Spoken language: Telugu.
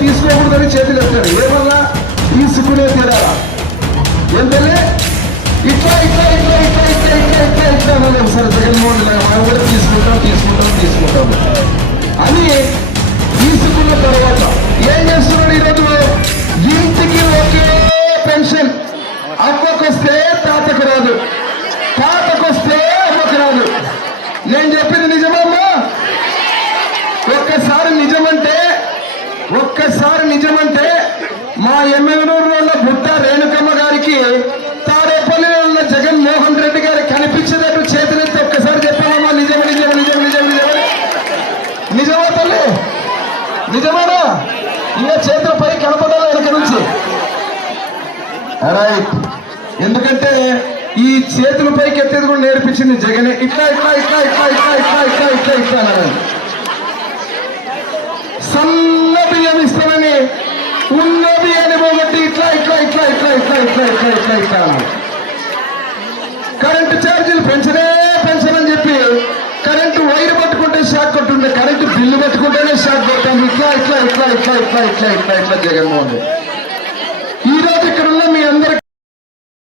తీసుకోకూడదని చేతులు ఎత్తాడు ఏమన్నా తీసుకునే తీరాలా? ఏంటంటే ఇట్లా ఇట్లా ఇట్లా ఇట్లా ఇట్లా ఇట్లా ఇట్లా ఇట్లా అనలేము సార్ జగన్మోహన్ రెడ్డి మనం కూడా తీసుకుంటాం తీసుకుంటాం తీసుకుంటాం. అని తీసుకున్న తర్వాత ఏం చేస్తున్నాడు ఈరోజు? ఇంటికి ఒకే పెన్షన్. అమ్మకొస్తే తాతకు రాదు. తాతకొస్తే అమ్మకు రాదు. నేను చెప్పింది నిజమమ్మా ఒక్కసారి నిజం ఒక్కసారి నిజమంటే మా ఎమ్మెల్యేలో ఉన్న బుట్ట రేణుకమ్మ గారికి తాడేపల్లిలో ఉన్న జగన్మోహన్ రెడ్డి గారు కనిపించేటట్టు చేతులెత్తి ఒక్కసారి చెప్పామమ్మా నిజం నిజం నిజం నిజం నిజం నిజమా తల్లి? నిజమేనా? ఇంకా చేతుల పై కనపడాలి వెనక నుంచి. రైట్ ఎందుకంటే ఈ చేతుల పైకి ఎత్తేది కూడా నేర్పించింది జగనే. ఇట్లా ఇట్లా ఇట్లా ఇట్లా ఇట్లా ఇట్లా ఇట్లా ఇట్లా ఇట్లా అన్నాడు సన్న బియ్యం ఇస్తానని ఉన్న బియ్యాన్ని పోగొట్టి ఇట్లా ఇట్లా ఇట్లా ఇట్లా ఇట్లా ఇట్లా ఇట్లా కరెంటు ఛార్జీలు పెంచనే పెంచనని చెప్పి కరెంటు వైర్ పట్టుకుంటే షాక్ కొట్టుండే కరెంటు బిల్లు పట్టుకుంటేనే షాక్ కొట్టాను ఇట్లా ఇట్లా ఇట్లా ఇట్లా ఇట్లా ఇట్లా ఇట్లా ఇట్లా జగన్మోహన్ రెడ్డి.